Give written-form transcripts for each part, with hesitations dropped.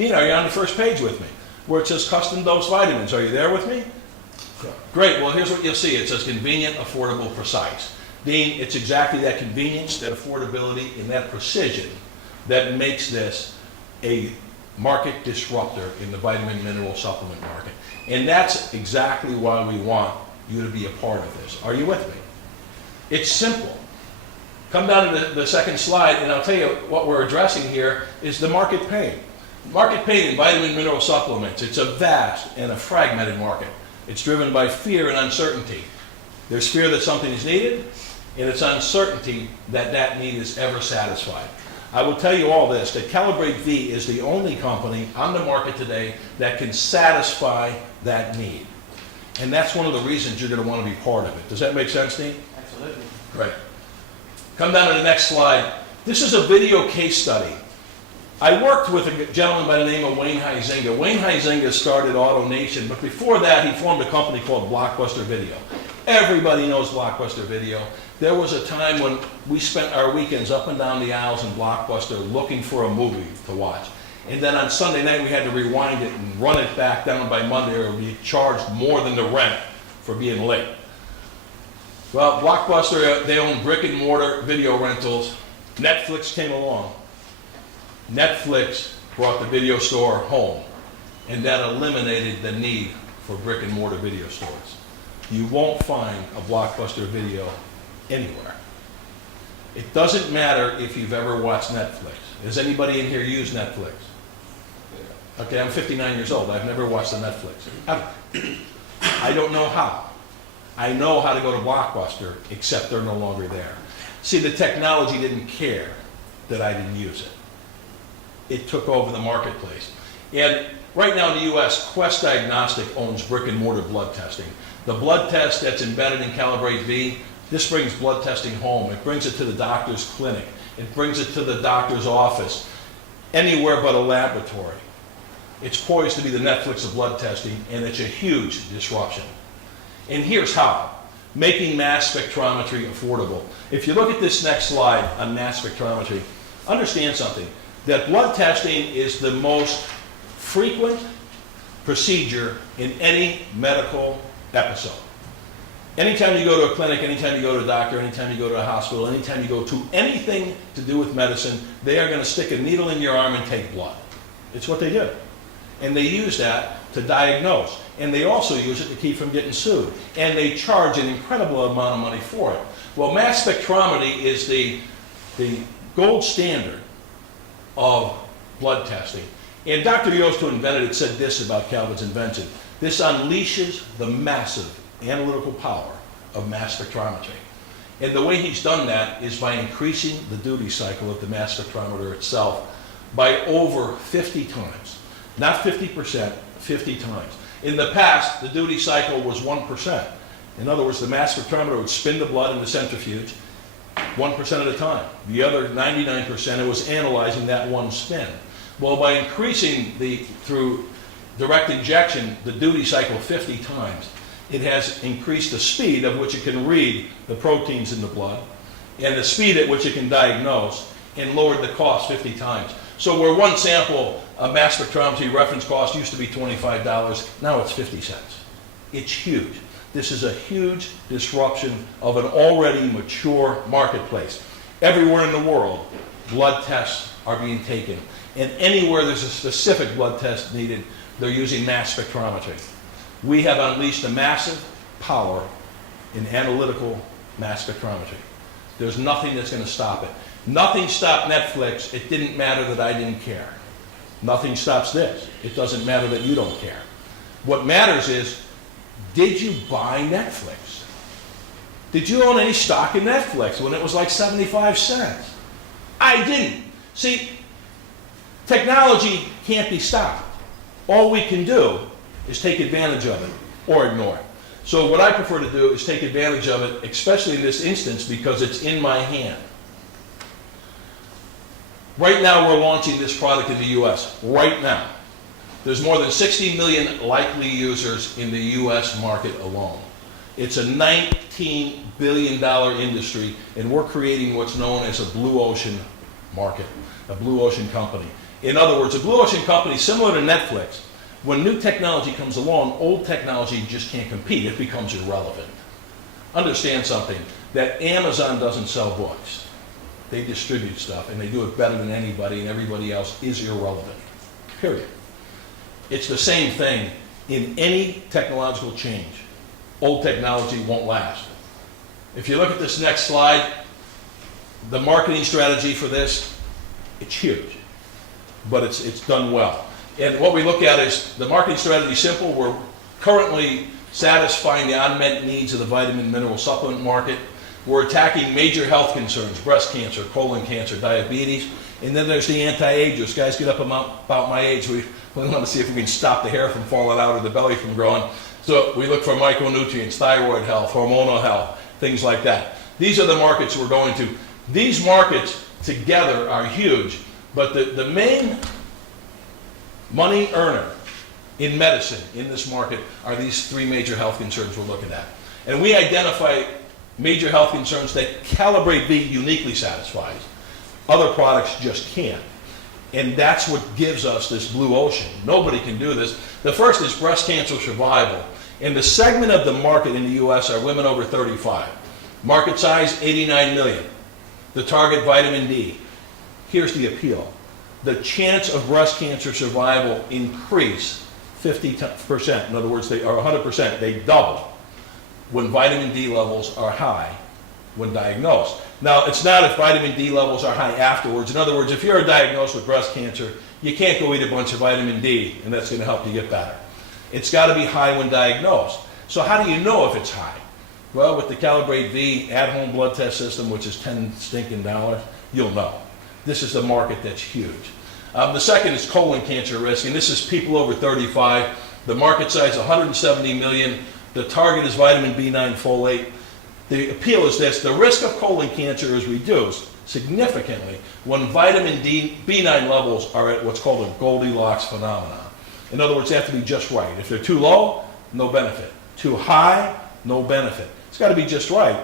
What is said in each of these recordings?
Dean, are you on the first page with me? Where it says custom dose vitamins. Are you there with me? Great. Well, here's what you'll see. It says convenient, affordable, precise. Dean, it's exactly that convenience, that affordability, and that precision that makes this a market disruptor in the vitamin mineral supplement market. And that's exactly why we want you to be a part of this. Are you with me? It's simple. Come down to the second slide, and I'll tell you what we're addressing here is the market pain. Market pain in vitamin mineral supplements. It's a vast and a fragmented market. It's driven by fear and uncertainty. There's fear that something is needed, and it's uncertainty that that need is ever satisfied. I will tell you all this, that Calibrate V is the only company on the market today that can satisfy that need. And that's one of the reasons you're going to want to be part of it. Does that make sense, Dean? Absolutely. Great. Come down to the next slide. This is a video case study. I worked with a gentleman by the name of Wayne Huizinga. Wayne Huizinga started AutoNation, but before that he formed a company called Blockbuster Video. Everybody knows Blockbuster Video. There was a time when we spent our weekends up and down the aisles in Blockbuster looking for a movie to watch. And then on Sunday night we had to rewind it and run it back down by Monday or be charged more than the rent for being late. Well, Blockbuster, they own brick and mortar video rentals. Netflix came along. Netflix brought the video store home, and that eliminated the need for brick and mortar video stores. You won't find a Blockbuster Video anywhere. It doesn't matter if you've ever watched Netflix. Does anybody in here use Netflix? Okay, I'm 59 years old. I've never watched a Netflix. I don't know how. I know how to go to Blockbuster, except they're no longer there. See, the technology didn't care that I didn't use it. It took over the marketplace. And right now in the US, Quest Diagnostic owns brick and mortar blood testing. The blood test that's embedded in Calibrate V, this brings blood testing home. It brings it to the doctor's clinic. It brings it to the doctor's office, anywhere but a laboratory. It's poised to be the Netflix of blood testing, and it's a huge disruption. And here's how. Making mass spectrometry affordable. If you look at this next slide on mass spectrometry, understand something. That blood testing is the most frequent procedure in any medical episode. Anytime you go to a clinic, anytime you go to a doctor, anytime you go to a hospital, anytime you go to anything to do with medicine, they are going to stick a needle in your arm and take blood. It's what they do. And they use that to diagnose. And they also use it to keep from getting sued. And they charge an incredible amount of money for it. Well, mass spectrometry is the gold standard of blood testing. And Dr. Yost, who invented it, said this about Calvin's invention. This unleashes the massive analytical power of mass spectrometry. And the way he's done that is by increasing the duty cycle of the mass spectrometer itself by over 50 times. Not 50%, 50 times. In the past, the duty cycle was 1%. In other words, the mass spectrometer would spin the blood in the centrifuge 1% at a time. The other 99%, it was analyzing that one spin. Well, by increasing through direct injection, the duty cycle 50 times, it has increased the speed at which it can read the proteins in the blood and the speed at which it can diagnose, and lowered the cost 50 times. So where one sample, a mass spectrometry reference cost used to be $25, now it's 50 cents. It's huge. This is a huge disruption of an already mature marketplace. Everywhere in the world, blood tests are being taken. And anywhere there's a specific blood test needed, they're using mass spectrometry. We have unleashed a massive power in analytical mass spectrometry. There's nothing that's going to stop it. Nothing stopped Netflix. It didn't matter that I didn't care. Nothing stops this. It doesn't matter that you don't care. What matters is, did you buy Netflix? Did you own any stock in Netflix when it was like 75 cents? I didn't. See, technology can't be stopped. All we can do is take advantage of it or ignore it. So what I prefer to do is take advantage of it, especially in this instance, because it's in my hand. Right now we're launching this product in the US, right now. There's more than 60 million likely users in the US market alone. It's a $19 billion industry, and we're creating what's known as a blue ocean market, a blue ocean company. In other words, a blue ocean company similar to Netflix, when new technology comes along, old technology just can't compete. It becomes irrelevant. Understand something, that Amazon doesn't sell books. They distribute stuff, and they do it better than anybody, and everybody else is irrelevant, period. It's the same thing in any technological change. Old technology won't last. If you look at this next slide, the marketing strategy for this, it's huge, but it's done well. And what we look at is the marketing strategy is simple. We're currently satisfying the unmet needs of the vitamin mineral supplement market. We're attacking major health concerns, breast cancer, colon cancer, diabetes, and then there's the anti-agers. Guys get up about my age. We want to see if we can stop the hair from falling out or the belly from growing. So we look for micronutrients, thyroid health, hormonal health, things like that. These are the markets we're going to. These markets together are huge, but the main money earner in medicine in this market are these three major health concerns we're looking at. And we identify major health concerns that Calibrate V uniquely satisfies. Other products just can't. And that's what gives us this blue ocean. Nobody can do this. The first is breast cancer survival. And the segment of the market in the US are women over 35. Market size, 89 million. The target, vitamin D. Here's the appeal. The chance of breast cancer survival increase 50%. In other words, they are 100%. They double when vitamin D levels are high when diagnosed. Now, it's not if vitamin D levels are high afterwards. In other words, if you're diagnosed with breast cancer, you can't go eat a bunch of vitamin D, and that's going to help you get better. It's got to be high when diagnosed. So how do you know if it's high? Well, with the Calibrate V at-home blood test system, which is $10 stinking, you'll know. This is the market that's huge. The second is colon cancer risk, and this is people over 35. The market size, 170 million. The target is vitamin B9 folate. The appeal is this: the risk of colon cancer is reduced significantly when vitamin B9 levels are at what's called a Goldilocks phenomenon. In other words, they have to be just right. If they're too low, no benefit. Too high, no benefit. It's got to be just right,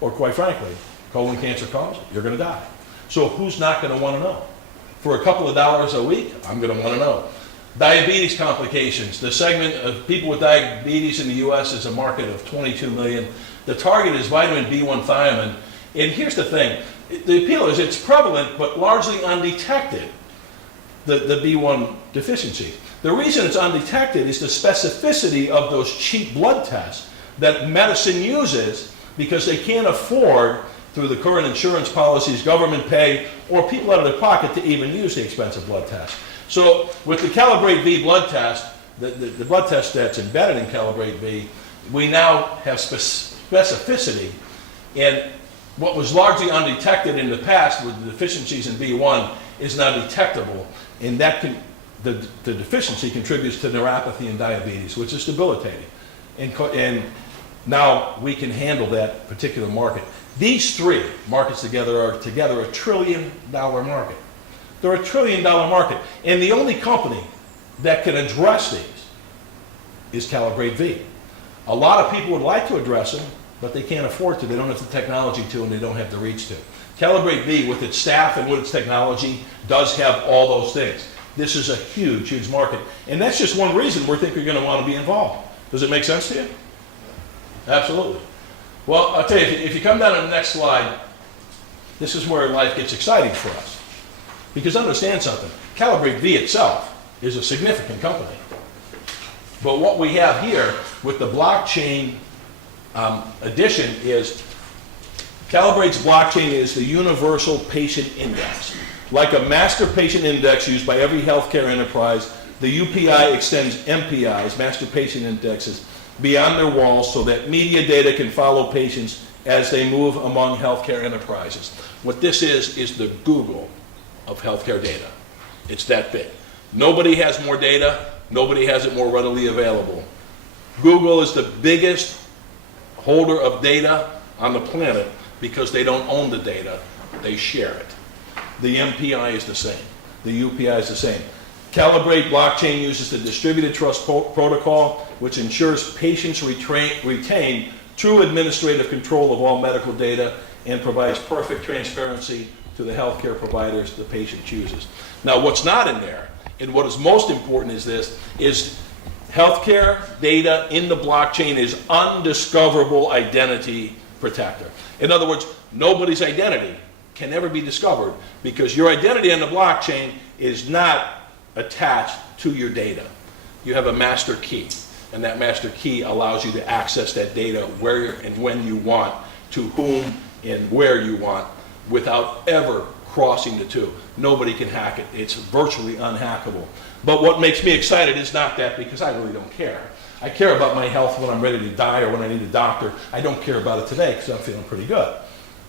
or quite frankly, colon cancer comes, you're going to die. So who's not going to want to know? For a couple of dollars a week, I'm going to want to know. Diabetes complications. The segment of people with diabetes in the U.S. is a market of 22 million. The target is vitamin B1 thiamine. And here's the thing. The appeal is it's prevalent, but largely undetected, the B1 deficiency. The reason it's undetected is the specificity of those cheap blood tests that medicine uses because they can't afford, through the current insurance policies, government pay, or people out of their pocket to even use the expensive blood test. So with the Calibrate V blood test, the blood test that's embedded in Calibrate V, we now have specificity. And what was largely undetected in the past with the deficiencies in B1 is now detectable. And that the deficiency contributes to neuropathy and diabetes, which is debilitating. And now we can handle that particular market. These three markets together are $1 trillion market. They're $1 trillion market. And the only company that can address these is Calibrate V. A lot of people would like to address them, but they can't afford to. They don't have the technology to, and they don't have the reach to. Calibrate V, with its staff and with its technology, does have all those things. This is a huge, huge market. And that's just one reason we think you're going to want to be involved. Does it make sense to you? Absolutely. Well, I'll tell you, if you come down to the next slide, this is where life gets exciting for us. Because understand something, Calibrate V itself is a significant company. But what we have here with the BlockChain addition is, Calibrate's BlockChain is the universal patient index. Like a master patient index used by every healthcare enterprise, the UPI extends MPIs, master patient indexes, beyond their walls so that media data can follow patients as they move among healthcare enterprises. What this is the Google of healthcare data. It's that big. Nobody has more data. Nobody has it more readily available. Google is the biggest holder of data on the planet because they don't own the data. They share it. The MPI is the same. The UPI is the same. Calibrate BlockChain uses the distributed trust protocol, which ensures patients retain true administrative control of all medical data and provides perfect transparency to the healthcare providers the patient chooses. Now, what's not in there, and what is most important is this, is healthcare data in the blockchain is undiscoverable identity protector. In other words, nobody's identity can ever be discovered because your identity on the blockchain is not attached to your data. You have a master key, and that master key allows you to access that data where and when you want, to whom and where you want, without ever crossing the two. Nobody can hack it. It's virtually unhackable. But what makes me excited is not that, because I really don't care. I care about my health when I'm ready to die or when I need a doctor. I don't care about it today because I'm feeling pretty good,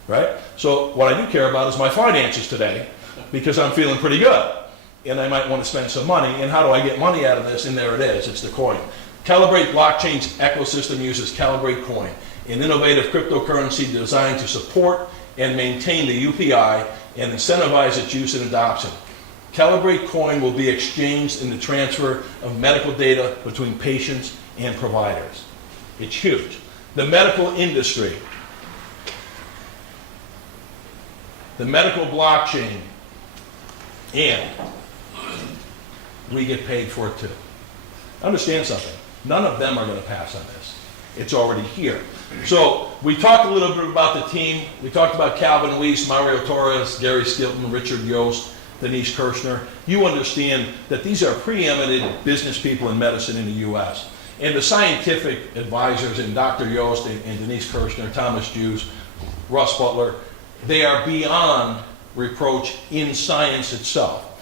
right? So what I do care about is my finances today because I'm feeling pretty good. And I might want to spend some money. And how do I get money out of this? And there it is. It's the coin. Calibrate Blockchain's ecosystem uses Calibrate Coin, an innovative cryptocurrency designed to support and maintain the UPI and incentivize its use and adoption. Calibrate Coin will be exchanged in the transfer of medical data between patients and providers. It's huge. The medical industry, the medical blockchain, and we get paid for it too. Understand something. None of them are going to pass on this. It's already here. So we talked a little bit about the team. We talked about Calvin Weiss, Mario Torres, Gary Stilton, Richard Yost, Denise Kirshner. You understand that these are preeminent business people in medicine in the U.S. And the scientific advisors in Dr. Yost and Denise Kirshner, Thomas Jews, Russ Butler, they are beyond reproach in science itself.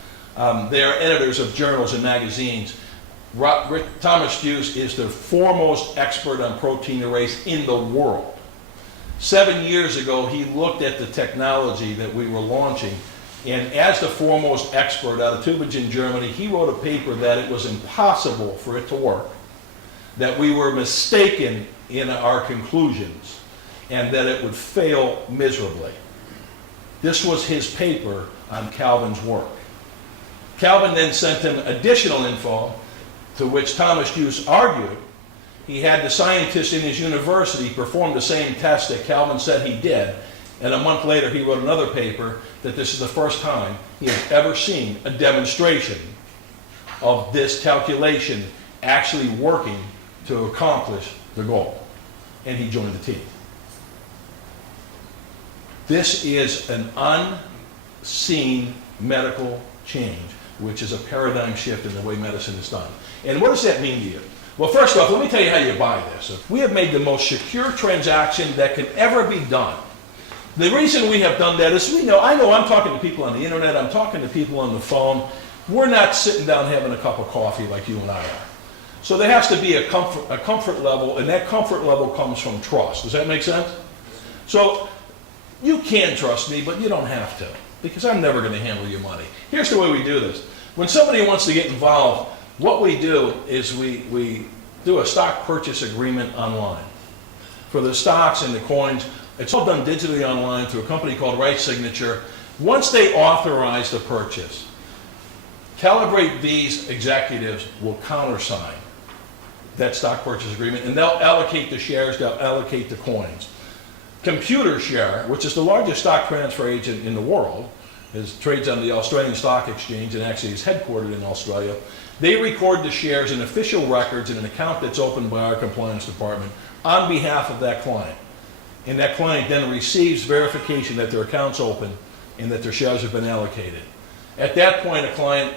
They are editors of journals and magazines. Thomas Jews is the foremost expert on protein arrays in the world. 7 years ago, he looked at the technology that we were launching, and as the foremost expert out of Tübingen, Germany, he wrote a paper that it was impossible for it to work, that we were mistaken in our conclusions, and that it would fail miserably. This was his paper on Calvin's work. Calvin then sent him additional info, to which Thomas Jews argued. He had the scientists in his university perform the same test that Calvin said he did, and a month later he wrote another paper that this is the first time he has ever seen a demonstration of this calculation actually working to accomplish the goal. And he joined the team. This is an unseen medical change, which is a paradigm shift in the way medicine is done. And what does that mean to you? Well, first off, let me tell you how you buy this. We have made the most secure transaction that can ever be done. The reason we have done that is I know I'm talking to people on the internet, I'm talking to people on the phone. We're not sitting down having a cup of coffee like you and I are. So there has to be a comfort level, and that comfort level comes from trust. Does that make sense? So you can trust me, but you don't have to, because I'm never going to handle your money. Here's the way we do this. When somebody wants to get involved, what we do is we do a stock purchase agreement online. For the stocks and the coins, it's all done digitally online through a company called Right Signature. Once they authorize the purchase, Calibrate V's executives will countersign that stock purchase agreement, and they'll allocate the shares, they'll allocate the coins. Computershare, which is the largest stock transfer agent in the world, trades on the Australian Stock Exchange and actually is headquartered in Australia. They record the shares in official records in an account that's opened by our compliance department on behalf of that client. And that client then receives verification that their account's open and that their shares have been allocated. At that point, a client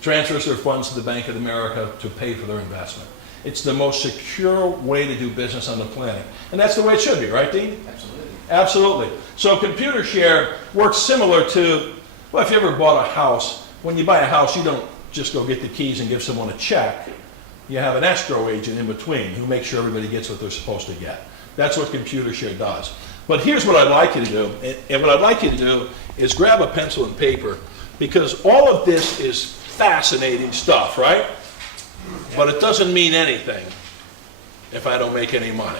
transfers their funds to the Bank of America to pay for their investment. It's the most secure way to do business on the planet. And that's the way it should be, right, Dean? Absolutely. Absolutely. So Computershare works similar to, well, if you ever bought a house, when you buy a house, you don't just go get the keys and give someone a check. You have an escrow agent in between who makes sure everybody gets what they're supposed to get. That's what Computershare does. But here's what I'd like you to do, and what I'd like you to do is grab a pencil and paper, because all of this is fascinating stuff, right? But it doesn't mean anything if I don't make any money.